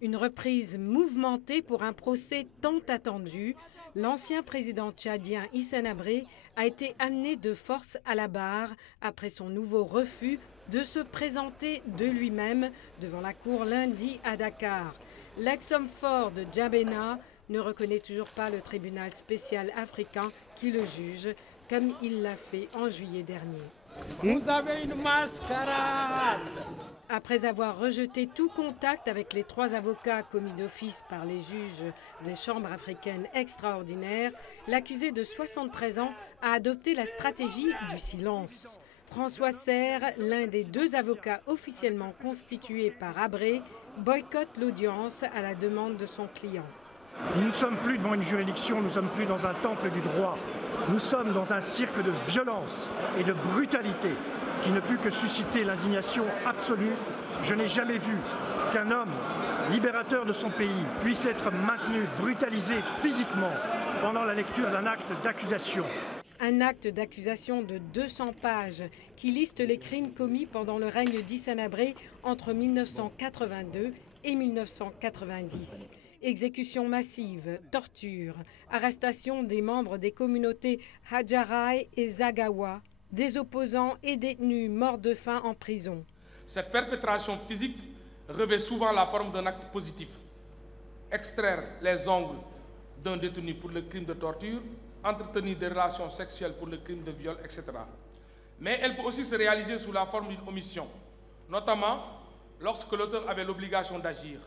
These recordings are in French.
Une reprise mouvementée pour un procès tant attendu. L'ancien président tchadien Hissène Habré a été amené de force à la barre après son nouveau refus de se présenter de lui-même devant la cour lundi à Dakar. L'ex-homme fort de Djabena ne reconnaît toujours pas le tribunal spécial africain qui le juge, comme il l'a fait en juillet dernier. Vous avez une mascarade! Après avoir rejeté tout contact avec les 3 avocats commis d'office par les juges des chambres africaines extraordinaires, l'accusé de 73 ans a adopté la stratégie du silence. François Serre, l'un des 2 avocats officiellement constitués par Habré, boycotte l'audience à la demande de son client. Nous ne sommes plus devant une juridiction, nous ne sommes plus dans un temple du droit. Nous sommes dans un cirque de violence et de brutalité qui ne peut que susciter l'indignation absolue. Je n'ai jamais vu qu'un homme libérateur de son pays puisse être maintenu, brutalisé physiquement pendant la lecture d'un acte d'accusation. Un acte d'accusation de 200 pages qui liste les crimes commis pendant le règne d'Hissène Habré entre 1982 et 1990. Exécutions massives, tortures, arrestation des membres des communautés Hadjaraï et Zagawa, des opposants et détenus morts de faim en prison. Cette perpétration physique revêt souvent la forme d'un acte positif. Extraire les ongles d'un détenu pour le crime de torture, entretenir des relations sexuelles pour le crime de viol, etc. Mais elle peut aussi se réaliser sous la forme d'une omission, notamment lorsque l'auteur avait l'obligation d'agir.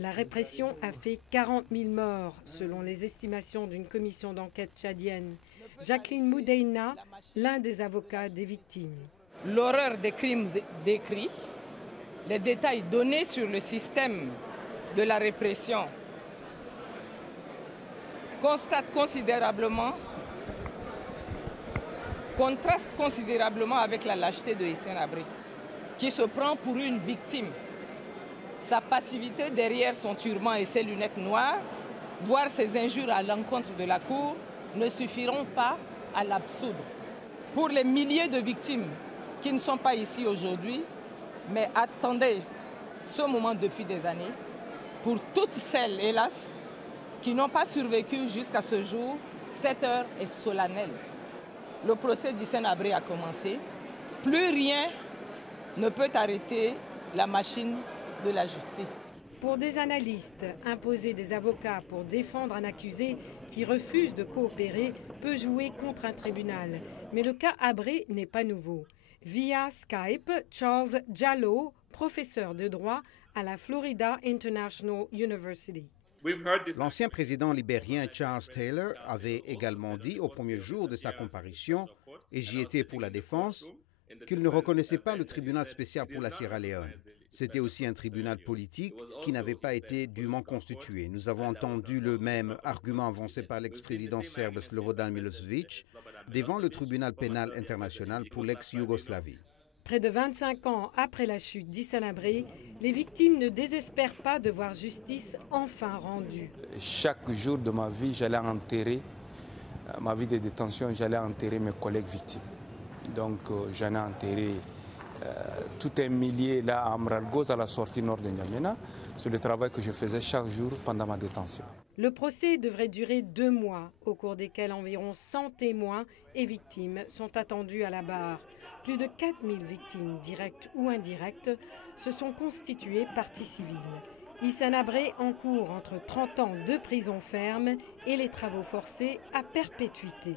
La répression a fait 40 000 morts, selon les estimations d'une commission d'enquête tchadienne. Jacqueline Moudeina, l'un des avocats des victimes. L'horreur des crimes décrits, les détails donnés sur le système de la répression contraste considérablement avec la lâcheté de Hissène Habré, qui se prend pour une victime. Sa passivité derrière son turban et ses lunettes noires, voire ses injures à l'encontre de la cour, ne suffiront pas à l'absoudre. Pour les milliers de victimes qui ne sont pas ici aujourd'hui, mais attendaient ce moment depuis des années, pour toutes celles, hélas, qui n'ont pas survécu jusqu'à ce jour, cette heure est solennelle. Le procès d'Hissène Habré a commencé. Plus rien ne peut arrêter la machine de la justice. Pour des analystes, imposer des avocats pour défendre un accusé qui refuse de coopérer peut jouer contre un tribunal. Mais le cas Habré n'est pas nouveau. Via Skype, Charles Jallow, professeur de droit à la Florida International University. L'ancien président libérien Charles Taylor avait également dit au premier jour de sa comparution, et j'y étais pour la défense, qu'il ne reconnaissait pas le tribunal spécial pour la Sierra Leone. C'était aussi un tribunal politique qui n'avait pas été dûment constitué. Nous avons entendu le même argument avancé par l'ex-président serbe Slobodan Milosevic devant le tribunal pénal international pour l'ex-Yougoslavie. Près de 25 ans après la chute d'Hissène Habré, les victimes ne désespèrent pas de voir justice enfin rendue. Chaque jour de ma vie, j'allais enterrer, ma vie de détention, j'allais enterrer mes collègues victimes. Donc j'en ai enterré tout un millier là à Amralgoz, à la sortie nord de N'Djamena. C'est le travail que je faisais chaque jour pendant ma détention. Le procès devrait durer 2 mois, au cours desquels environ 100 témoins et victimes sont attendus à la barre. Plus de 4000 victimes, directes ou indirectes, se sont constituées partie civile. Hissène Habré encourt entre 30 ans de prison ferme et les travaux forcés à perpétuité.